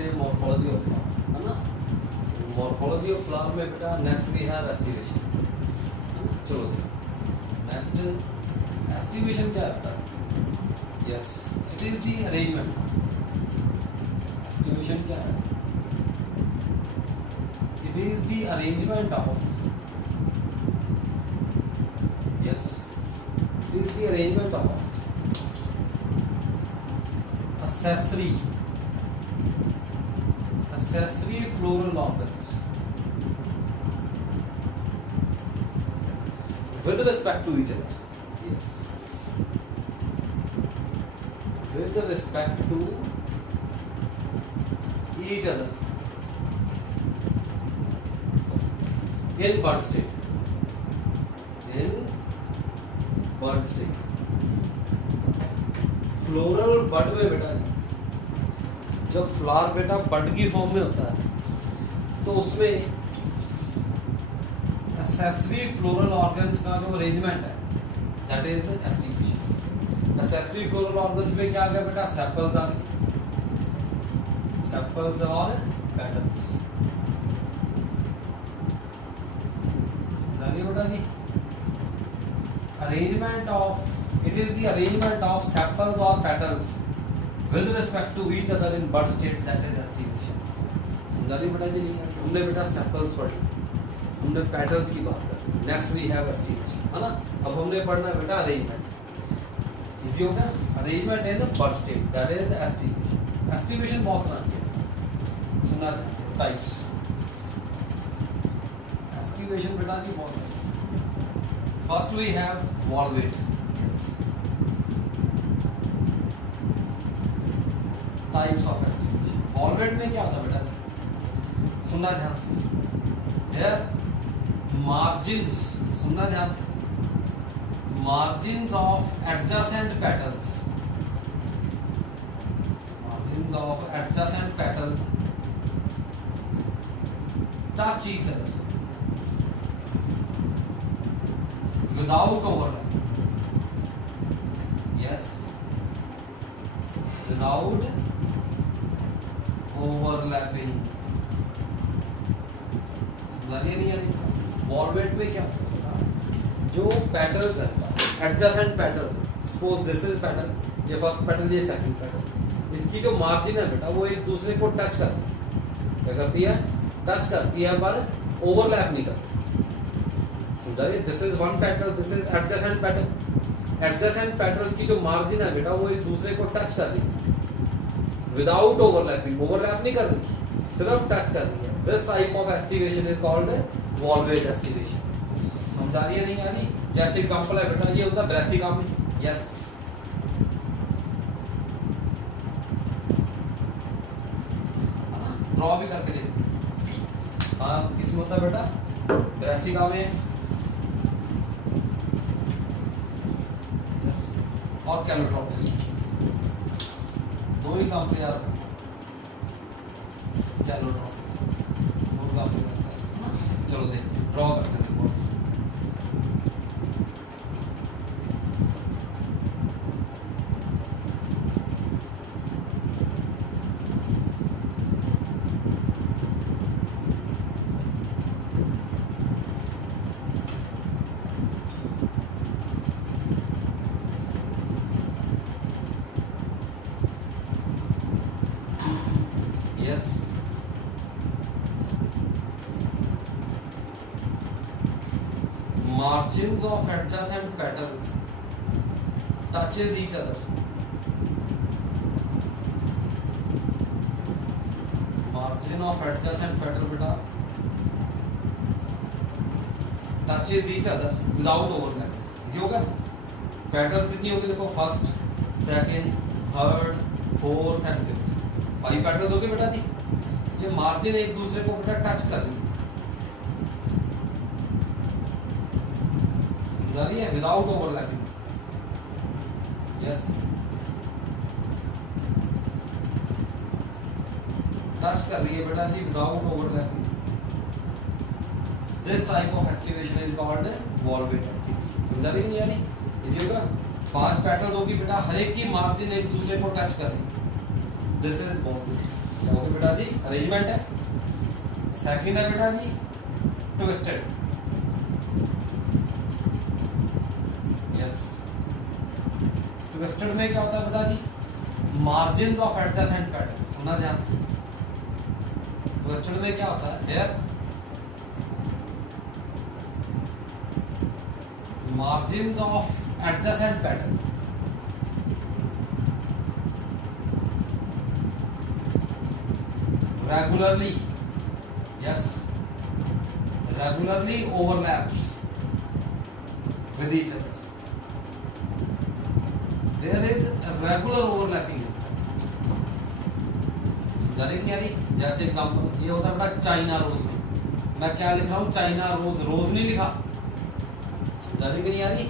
थे morphology of flower, है ना। मॉर्फोलॉजी ऑफ फ्लावर में बेटा नेक्स्ट वी हैव एस्टिवेशन, है ना। चलो जी नेक्स्ट एस्टिवेशन क्या है बेटा? Yes it is the arrangement. Aestivation क्या है? It is the arrangement of, yes it is the arrangement of accessory floral organs with respect to each other, yes with respect to each other in bud state, bird state. Floral bud में बेटा जी जब flower बेटा बड की form में होता है तो उसमें एक्सेसरी फ्लोरल ऑर्गन्स का जो अरेंजमेंट है that is aestivation. Accessory floral organs में क्या आ गया बेटा? सेपल्स आ गए, सेपल्स और पेटल्स। समझिए बेटा जी arrangement of, it is the arrangement of sepals or petals with respect to each other in bud state, that is estivation। समझा रही बेटा जी? हमने बेटा सेपल्स पढ़ी, हमने पेटल्स की बात करी, नेक्स्ट वी हैव एस्टिवेशन, है ना। अब हमने पढ़ना है बेटा अरेंजमेंट। इजी हो गया? Arrangement in bud state that is aestivation. Aestivation बहुत तरह के सुना टाइप्स। एस्टिवेशन बेटा जी बहुत। First we have volvate, yes types of estivation। volvate में क्या होता है बेटा? सुनना ध्यान से। here margins, सुनना ध्यान से, margins of adjacent petals, margins of adjacent petals touch each other without overlap, yes without overlapping। नहीं वॉल्वेट में क्या होता है? जो पेटल्स है adjacent petals, suppose this is petal, ये फर्स्ट पेटल, ये सेकंड पेटल, इसकी जो मार्जिन है बेटा वो एक दूसरे को टच करती है। क्या करती है? टच करती है पर ओवरलैप नहीं करती। This is one petal, this is adjacent petal. Adjacent petals की जो मार्जिन है बेटा वो एक दूसरे को टच कर रही है विदाउट ओवरलैपिंग। ओवरलैप नहीं कर रही, सिर्फ टच कर रही है। This type of aestivation is called valvate aestivation. समझा रही है नहीं आ रही? जैसे एग्जांपल है बेटा ये होता है ब्रेसिका में, यस ड्रॉ भी करके देखते। हाँ किसमें होता है बेटा? ब्रेसिका में और कैलोट्रोपिस। दो एग्जांपल यार, कैलोट्रोपिस दो एग्जांपल करते हैं। चलो देखते ड्रॉ करते हैं। देखो margins of adjacent petals touches each other, margin of adjacent petal beta touches each other without overlap। Easy होगा? पेटल्स कितनी होगी देखो, first, second, third, fourth and fifth, 5 petals होगी बेटा जी। ये मार्जिन एक दूसरे को बेटा टच कर रही है, है विदाउट ओवरलैपिंग, यस टच कर रही है बेटा जी without overlapping. This type of aestivation is called valvate aestivation. समझा रही नहीं यानी? इजी होगा? 5 पेटल्स होगी बेटा, हर एक की मार्जिन एक दूसरे को टच कर रही है, दिस इज वॉल्वेट। क्या हो गया बेटा जी, अरेंजमेंट है। सेकंड है बेटा जी ट्विस्टेड, यस। ट्विस्टेड में क्या होता है बेटा जी, मार्जिन ऑफ एडजेसेंट पैटर्न, सुनना ध्यान से। ट्विस्टेड में क्या होता है, here margin of adjacent pattern regularly, yes, regularly overlaps with each other. There is a regular overlapping. समझा रही नहीं आ रही? जैसे एग्जांपल ये होता है बेटा चाइना रोज में, मैं क्या लिख रहा हूँ, चाइना रोज, रोज नहीं लिखा। समझा रही नहीं आ रही?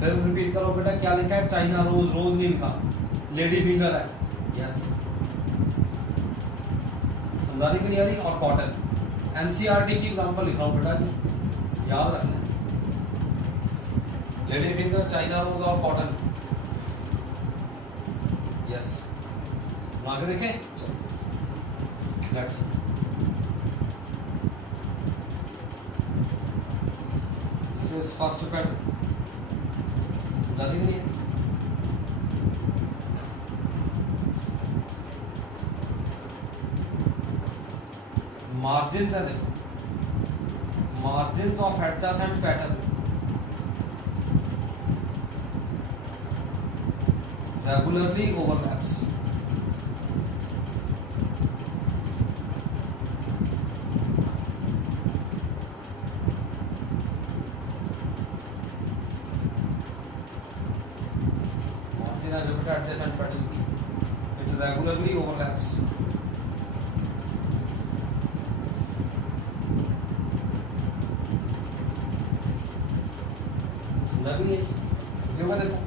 फिर रिपीट करो बेटा, क्या लिखा है, चाइना रोज, रोज नहीं लिखा, लेडी फिंगर है, यस। समझा रही नहीं आ रही? और कॉटन, एनसीईआरटी की एग्जांपल लिख रहा हूँ बेटा जी, याद रखना। लेडी फिंगर, चाइना रोज और कॉटन, यस। आगे देखें, चलो let's see. This is first pattern, समझा रही नहीं है? मार्जिन है, देखो margin of adjacent pattern regularly overlaps. Margin है जो बेटा एडजेसेंट पैटर्न की, इट रेगुलरली ओवरलैप्स। देखो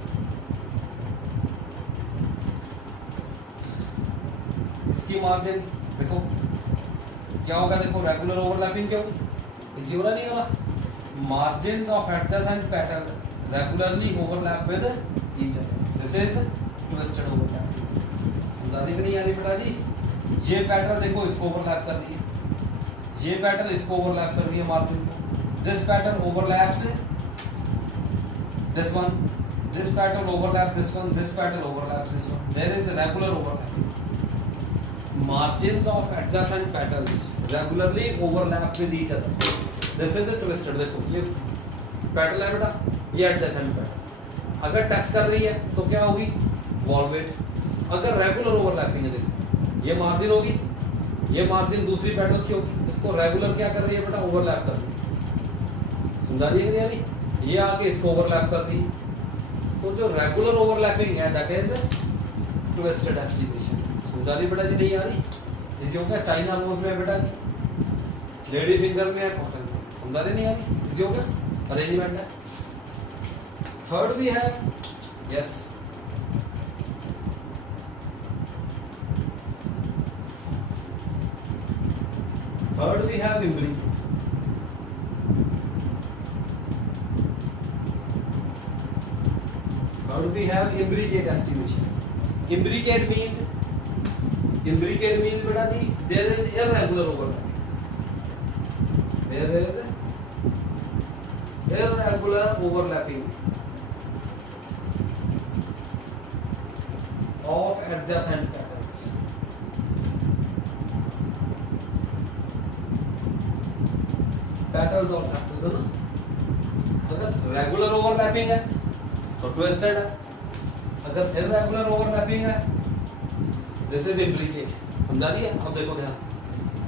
इसकी मार्जिन देखो क्या होगा, देखो रेगुलर ओवरलैपिंग क्या होगी, इजी हो रहा नहीं हो रहा। Margin of adjacent pattern regularly overlap with each other, this is twisted overlap. समझा रही कि नहीं आ रही बेटा जी? ये पैटर्न देखो इसको ओवरलैप कर रही है, ये पैटर्न इसको ओवरलैप कर रही है मार्जिन को, this pattern overlaps this one, this pattern overlap this one, this pattern overlaps this one, there is a regular overlap. Margins of adjacent patterns regularly overlap with each other, this is the twisted। देखो ये pattern है बेटा, ये adjacent pattern, अगर touch कर रही है तो क्या होगी, वॉल्वेट। अगर रेगुलर ओवरलैपिंग है, देखो ये मार्जिन होगी, ये मार्जिन दूसरी पैटर्न की होगी, इसको रेगुलर क्या कर रही है बेटा, ओवरलैप कर रही है। समझा रही है कि नहीं? ये आके इसको ओवरलैप कर रही है, तो जो रेगुलर ओवरलैपिंग है दैट इज ट्विस्टेड एस्टिमेशन। समझा रही बेटा जी नहीं आ रही? इजी हो गया। चाइना रोज में बेटा जी, लेडी फिंगर में है, कॉटन में। समझा रही नहीं आ रही? इजी हो गया, अरेंजमेंट है। थर्ड भी है, yes, third we have imbricate. How do we have imbricate estimation? Imbricate means beta ji there is irregular overlap. There is irregular overlapping of adjacent patterns. Patterns और samples दोनों। अगर regular overlapping है तो twisted है, अगर irregular overlapping है this is imbricate. समझा रही है? अब देखो ध्यान से,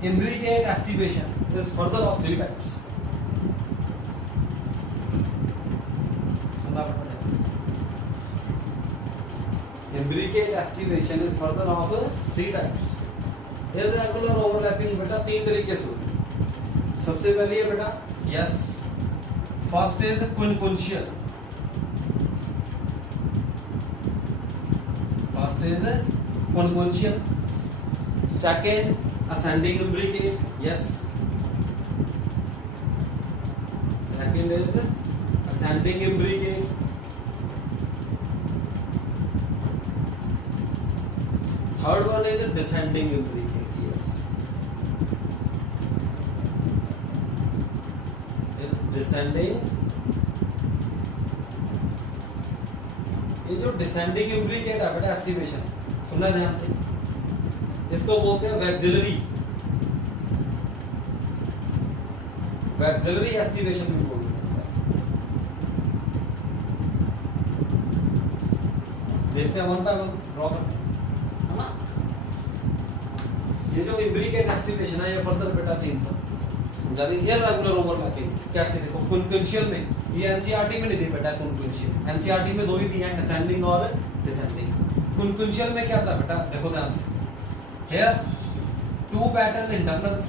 imbricate estimation is further of 3 types. सुनना पड़ता है, imbricate estimation is further of 3 types. Irregular overlapping बेटा 3 तरीके से होती है। सबसे पहले है बेटा, yes, first is quincuncial, first is convolutional, second ascending imbricate, yes, second is ascending imbricate, third one is descending imbricate। Descending, ये जो डिसेंडिंग इम्ब्रिकेट है बेटा एस्टिवेशन, सुनना ध्यान से, इसको बोलते हैं वैक्सिलरी, वैक्सिलरी एस्टिवेशन भी बोलते हैं। देखते हैं वन बाय वन, ड्रॉ करते हैं, है ना। ये जो इम्ब्रिकेट एस्टिवेशन है ये फर्दर बेटा 3 था, समझा रही, इररेगुलर ओवरलैपिंग कैसे, देखो कॉन्क्वेंशियल में, ये एनसीईआरटी में नहीं दी बेटा कॉन्क्वेंशियल, एनसीईआरटी में 2 ही दी है, असेंडिंग और डिसेंडिंग। कॉन्क्वेंशियल में क्या था बेटा, देखो ध्यान से, हियर 2 पेटल इंटरनल्स,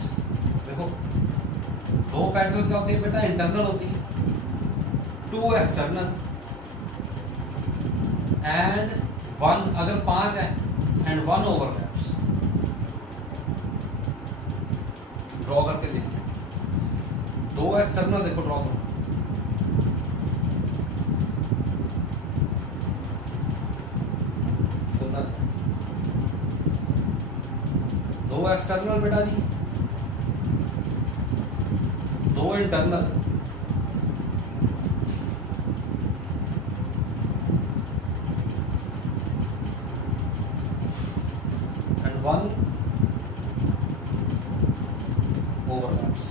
देखो 2 पेटल क्या होती है बेटा, इंटरनल होती है, 2 एक्सटर्नल एंड 1, अगर 5 है एंड 1 ओवरलैप्स। ड्रॉ करके देखो, 2 एक्सटर्नल, देखो ड्रॉ करो, सुनना, 2 एक्सटर्नल बेटा जी, 2 इंटरनल, एंड 1 ओवरलैप्स।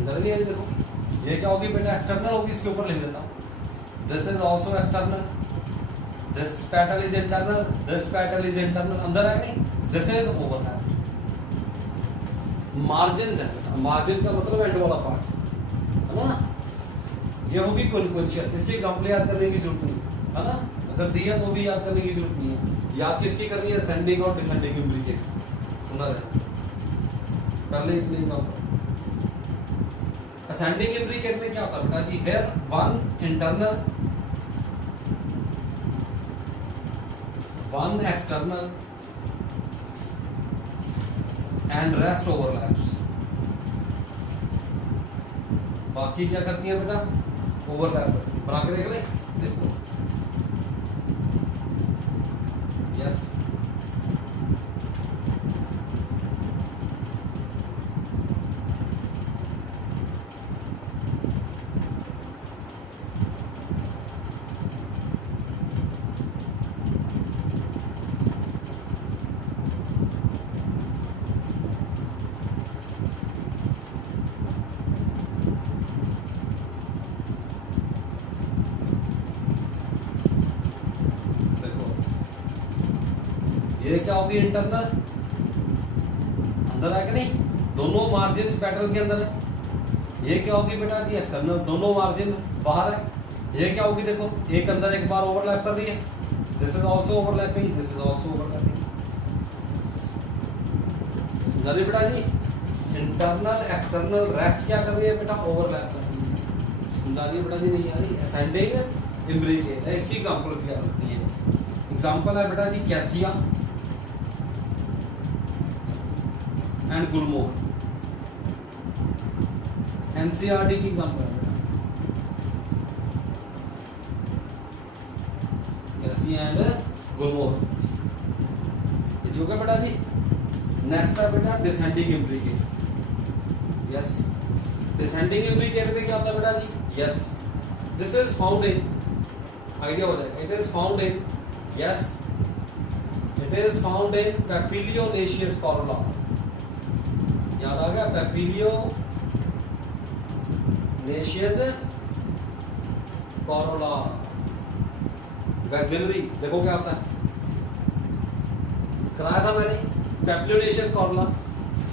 इधर नहीं आ रही, देखो ये क्या होगी बेटा, एक्सटर्नल होगी, इसके ऊपर लिख देता हूं, this is also external, this petal is internal, this petal is internal, अंदर है नहीं, दिस इज ओवरलैप। मार्जिन है बेटा, मार्जिन का मतलब एंड वाला पार्ट, है ना, ये होगी कॉन्क्वेंशियल, इसकी एग्जांपल याद करने की जरूरत नहीं है ना, अगर दिया तो भी याद करने की जरूरत नहीं है, याद किसकी करनी है, असेंडिंग और डिसेंडिंग इम्ब्रिकेट, सुना ध्यान से, पहले इतनी एग्जांपल। असेंडिंग इम्ब्रिकेट में क्या होता है बेटा जी, here 1 internal, 1 external and rest overlaps. बाकी क्या करती है बेटा, ओवरलैप, बना के देख ले, देखो, यस, ये क्या होगी, इंटरनल, अंदर है कि नहीं, दोनों मार्जिन पेटल के अंदर है। ये क्या होगी बेटा जी, एक्सटर्नल, दोनों मार्जिन बाहर है। ये क्या होगी, देखो एक अंदर एक बार ओवरलैप कर रही है, this is also overlapping, this is also overlapping, समझा रही बेटा जी, इंटरनल एक्सटर्नल रेस्ट क्या कर रही है बेटा, ओवरलैप कर रही है, समझा रही है बेटा जी, नहीं आ रही, असेंडिंग इम्ब्रिकेट है, इसकी एग्जांपल क्या रखनी है, एग्जांपल है बेटा जी कैसिया एंड गुलमोहर, एनसीईआरटी की एग्जांपल है बेटा, कैसिया एंड गुलमोहर, ये जो क्या बेटा जी। नेक्स्ट है बेटा descending imbricate, yes, descending imbricate में क्या होता है बेटा जी, yes, this is found in, idea हो जाएगा, it is found in, yes, it is found in papilionaceous corolla, याद आ गया, पैपिलियोनेशियस कॉरोला, वैक्सिलरी, देखो क्या होता है, कराया था मैंने, papilionaceous corolla,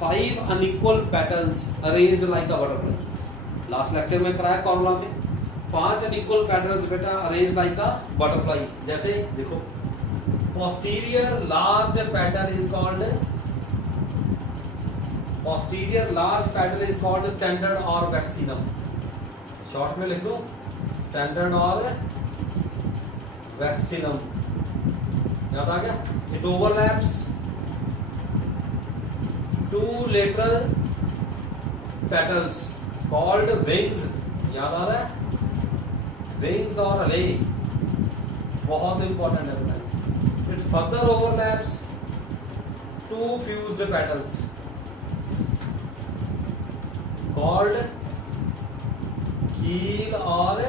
5 unequal petals arranged like a butterfly, last lecture में कराया कॉरोला में, 5 अनइक्वल पेटल्स बेटा अरेंज्ड लाइक अ बटरफ्लाई, जैसे देखो, posterior large petal is called, posterior large petal is called standard or vaccinum, short में लिख लो, standard और वैक्सीनम, याद आ गया, इट overlaps 2 lateral petals called wings, याद आ रहा है, विंग्स और अले बहुत इंपॉर्टेंट है बेटा। It further overlaps to fused petals called keel और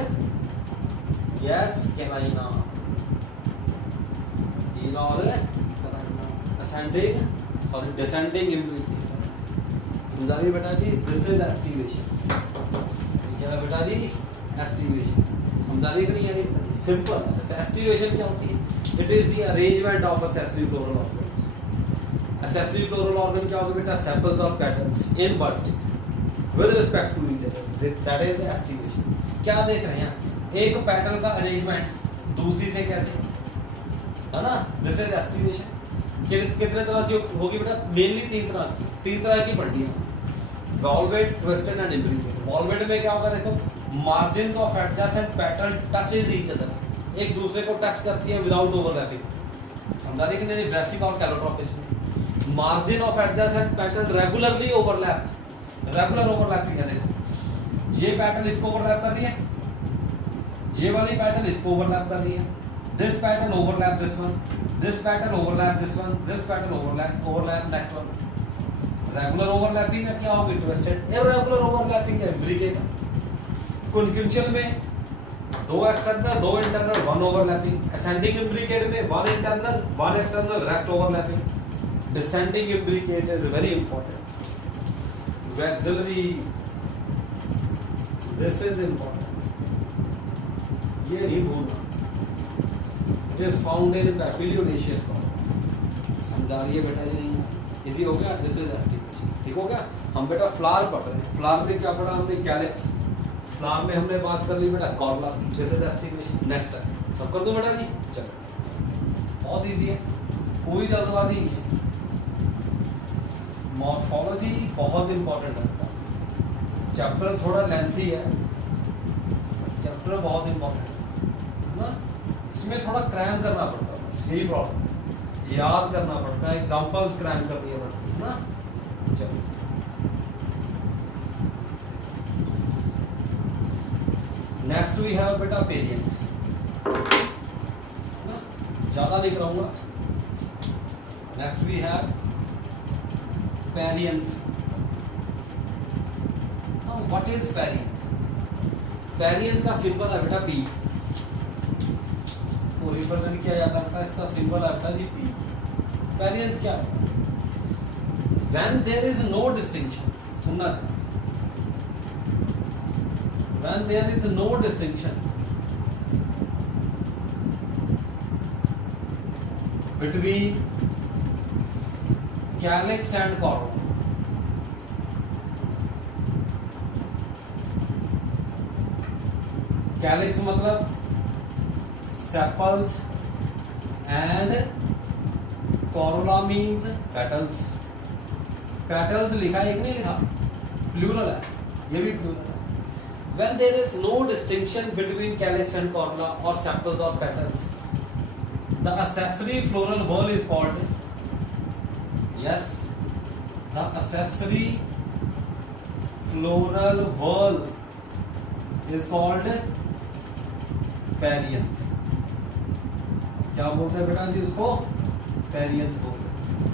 यस कैलाइना, कील और असेंडिंग सॉरी डिसेंडिंग इम्प्लीकेटर। समझा रही बेटा जी, दिस इज एस्टिवेशन। क्या है बेटा जी? एस्टिवेशन। समझा रही कि नहीं यार? सिंपल। एस्टिवेशन क्या होती है? It is the arrangement of accessory floral organs. Accessory floral organ क्या होगा बेटा? सेपल्स और petals in bud state with respect to each other, that is aestivation. क्या देख रहे हैं? एक पेटल का अरेंजमेंट दूसरी से कैसे, है ना? This is aestivation. कितने तरह की होगी बेटा? मेनली तीन तरह की पढ़नी है। Valvate, twisted and imbricate. Valvate में क्या होगा? देखो, margins of adjacent petal touches each other, एक दूसरे को टच करती है विदाउट ओवरलैपिंग। समझा रही कि नहीं? ब्रेसिक और कैलोट्रोपिस में margin of adjacent petal regularly overlap, regular overlapping है। देखो, ये पेटल इसको ओवरलैप कर रही है, ये वाली पेटल इसको ओवरलैप कर रही है। This petal overlap this one, this petal overlap this one, this petal overlap next one। Regular overlapping है क्या होगी? ट्विस्टेड। इररेगुलर ओवरलैपिंग है इम्ब्रिकेट। कॉन्क्यूशन में दो एक्सटर्नल दो internal, one overlapping. Ascending imbricate में one internal one external, rest overlapping. Descending imbricate is very important. Vexillary, this is important, ये नहीं भूलना। It is found in papiliodaceous column। समझा रही है बेटा जी? नहीं इजी हो गया? This is aestivation. ठीक हो गया? हम बेटा फ्लावर पढ़ रहे हैं। फ्लावर में क्या पढ़ा हमने? कैलिक्स। फ्लावर में हमने बात कर ली बेटा corolla. This is aestivation. Next है, सब कर दूं बेटा जी? चलो, बहुत इजी है, कोई जल्दबाजी नहीं है। मॉर्फोलॉजी बहुत इंपॉर्टेंट है। चैप्टर थोड़ा लेंथी है, चैप्टर बहुत इंपॉर्टेंट है ना। इसमें थोड़ा क्रैम करना पड़ता है, बस यही प्रॉब्लम है। याद करना पड़ता है, एग्जांपल्स क्रैम करनी पड़ती है ना। चलो, नेक्स्ट वी हैव बेटा पेरियंट। ज्यादा नहीं कराऊंगा। Next we have perianth. What is perianth? Perianth का सिंबल है बेटा पी, रिप्रेजेंट किया जाता है, इसका सिंबल आता है जी पी। पेरियंट क्या है? When there is no distinction, सुनना ध्यान से, when there is no distinction between calyx and corm. Calyx मतलब sepals and corolla means petals। petals लिखा है, एक नहीं लिखा, प्लूरल है, ये भी प्लूरल है। when there is no distinction between calyx and corolla or sepals or petals, the accessory floral whorl is called, yes, the accessory floral whorl is called perianth। क्या बोलते हैं बेटा जी उसको? पेरियंथ बोलते हैं।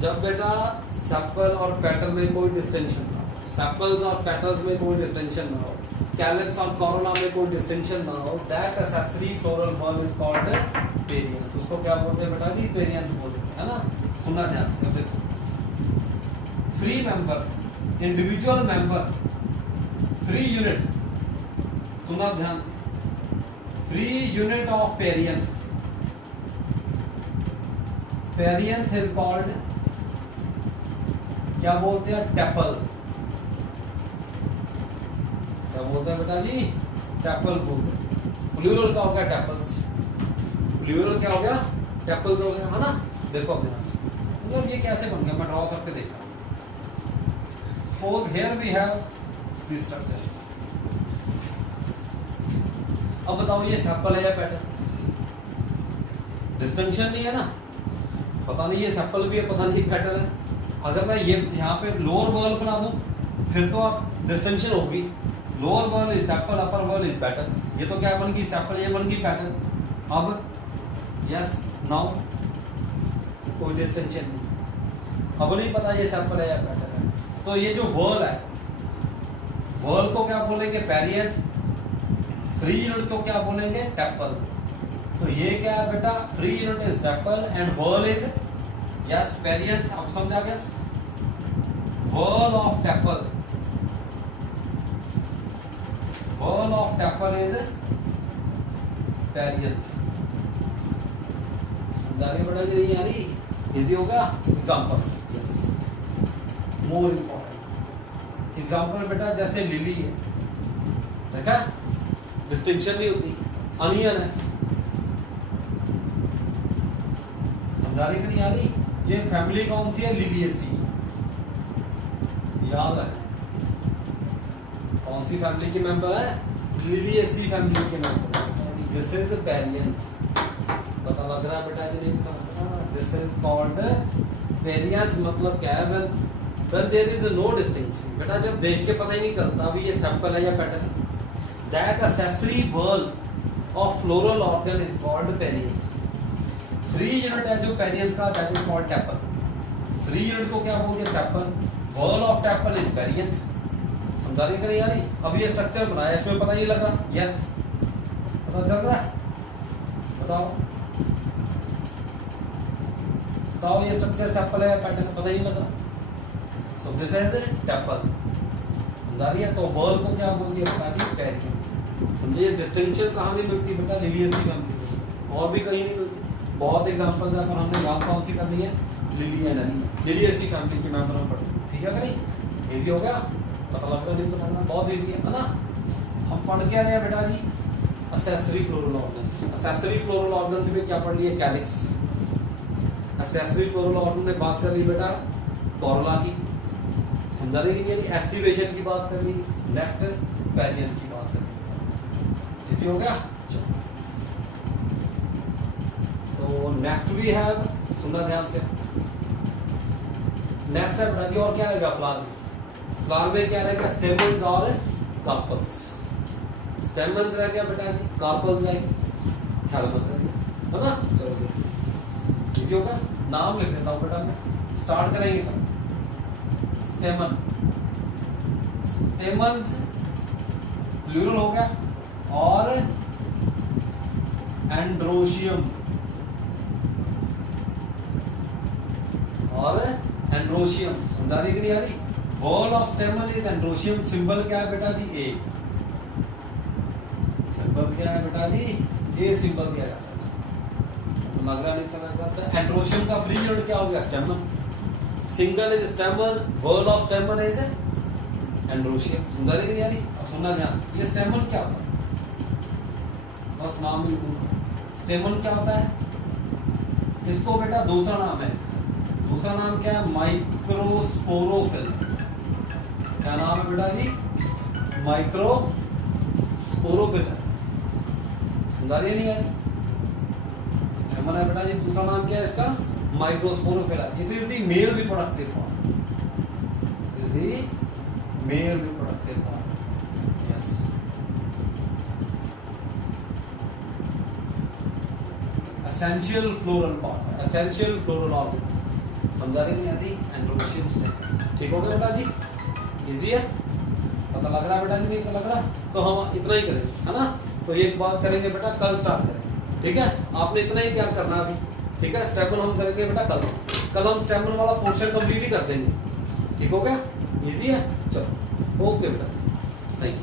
जब बेटा सेपल और पेटल में कोई डिस्टिंक्शन ना हो, सेपल्स और पेटल्स में कोई डिस्टिंक्शन ना हो, कैलिक्स और कोरोना में कोई डिस्टिंक्शन ना हो, that accessory floral whorl is called perianth. उसको क्या बोलते हैं बेटा जी? पेरियंथ बोलते हैं, है ना। सुनना ध्यान से। अब देखो, free member, individual member, free unit, सुनना ध्यान से, free unit of perianth, perianth is called, क्या बोलते हैं? टेपल। क्या बोलते हैं बेटा जी? टेपल बोलते हैं। प्लूरल क्या हो गया? टेपल्स। प्लूरल क्या हो गया? टेपल्स हो गया, है ना। देखो अपने ध्यान से, मतलब ये कैसे बन गया, मैं ड्रॉ करके देखता हूं। Suppose here we have this structure. अब बताओ ये सेपल है या पेटल? डिस्टिंक्शन नहीं है ना, पता नहीं ये सेपल भी है, पता नहीं पेटल है। अगर मैं ये यहाँ पे लोअर वॉल बना दूं फिर तो आप डिस्टिंक्शन होगी, lower whorl is sepal, upper whorl is petal. ये तो क्या बन गई सेपल, ये बन गई पेटल। अब यस नाउ कोई डिस्टिंक्शन नहीं, अब नहीं पता ये सेपल है या पेटल है। तो ये जो वर्ल है, वर्ल को क्या बोलेंगे पेरियंथ, फ्री यूनिट को क्या बोलेंगे टेपल। तो ये क्या है बेटा, free unit is tepal and whorl is yes perianth. आप समझा गया, whorl of tepal, whorl of tepal is perianth. समझाने बड़ा जी नहीं आ रही, इजी होगा। Example yes more important example बेटा, जैसे लिली है, देखा डिस्टिंक्शन नहीं होती, अनियन है, समझा रही कि नहीं आ रही। ये फैमिली कौन सी है, लिलिएसी, याद रखें कौन सी फैमिली के मेंबर है, लिलिएसी फैमिली के मेंबर। दिस इज पेरियंथ, पता लग रहा है बेटा जी, नहीं पता, दिस इज कॉल्ड पेरियंथ। मतलब क्या है, when there is no distinction, बेटा जब देख के पता ही नहीं चलता अभी ये सैंपल है या pattern, that accessory whorl of floral organ is called perianth। Free unit है जो पेरियंथ का, that is called tepal। Free unit को क्या बोलते हैं tepal, whorl of tepal is perianth। समझा रही कि नहीं आ रही। अब ये स्ट्रक्चर बनाया, इसमें पता नहीं लग रहा, यस पता चल रहा है, बताओ बताओ ये स्ट्रक्चर सैंपल है या पैटर्न, पता ही नहीं लग रहा। सो दिस इज टेपल, समझा रही है। तो वर्ल को क्या बोलती है बता दी, पेरियंथ। समझिए डिस्टिंक्शन कहाँ नहीं मिलती बेटा, लिलिएसी फैमिली, और भी कहीं नहीं मिलती। बहुत एग्जांपल्स है, पर हमने याद कौन सी करनी है, lily and any, Liliaceae family के मेंबर में पढ़ते, ठीक है कि नहीं। इजी हो गया, पता लग रहा नहीं तो लगना बहुत इजी है ना। हम पढ़ क्या रहे हैं बेटा जी, accessory floral organs. Accessory floral organs में क्या पढ़ लिए, कैलिक्स। एक्सेसरी फ्लोरल ऑर्गन में बात कर ली बेटा कॉरोला की, समझा रही कि नहीं, एस्टिवेशन की बात कर ली। नेक्स्ट पेरियंथ की बात कर ली, इजी हो गया। तो नेक्स्ट वी हैव, सुनना ध्यान से, नेक्स्ट है बेटा जी, और क्या रहेगा फ्लावर में, फ्लावर में क्या रहेगा, स्टेमन्स और कार्पल्स। स्टेमन्स रह गया बेटा जी, कार्पल्स रह गया, थैलेमस रह गया, है ना। चलो देखिए इजी होगा, नाम लिख देता हूँ बेटा मैं, स्टार्ट करेंगे तब। स्टेमन, स्टेमन्स प्लूरल हो गया, और एंड्रोशियम, और एंड्रोशियम, समझा रही कि नहीं आ रही। Wall of स्टेमन is androecium. Symbol क्या है बेटा जी, ए। सिंबल क्या है बेटा जी, ए सिंबल दिया जाता है। तो लग रहा नहीं तो लग रहा है। एंड्रोशियम का फ्री यूनिट क्या हो गया, स्टेमन। Single is स्टेमन, wall of स्टेमन is androecium. समझा रही कि नहीं आ रही। अब सुनना ध्यान से, ये स्टेमन क्या होता है, बस नाम ही लिखूंगा। स्टेमन क्या होता है, इसको बेटा दूसरा नाम है, दूसरा नाम क्या है, माइक्रोस्पोरोफिल। क्या नाम है बेटा जी, माइक्रोस्पोरोफिल। समझा रही नहीं है, स्टेमन है बेटा जी, दूसरा नाम क्या है इसका, microsporophyll. It is the male reproductive form, it is the male reproductive form, yes. Essential floral part, essential floral organ. समझा रही नहीं आती, एंड्रोशियम स्टेम। ठीक हो गया बेटा जी, इजी है, पता लग रहा है बेटा जी, नहीं पता लग रहा, तो हम इतना ही करेंगे, है ना। तो ये बात करेंगे बेटा कल स्टार्ट करेंगे, ठीक है। आपने इतना ही तैयार करना है अभी, ठीक है। स्टेमन हम करेंगे बेटा कल हम स्टेमन वाला पोर्शन कंप्लीट ही कर देंगे, ठीक हो गया, इजी है। चलो ओके बेटा, थैंक यू।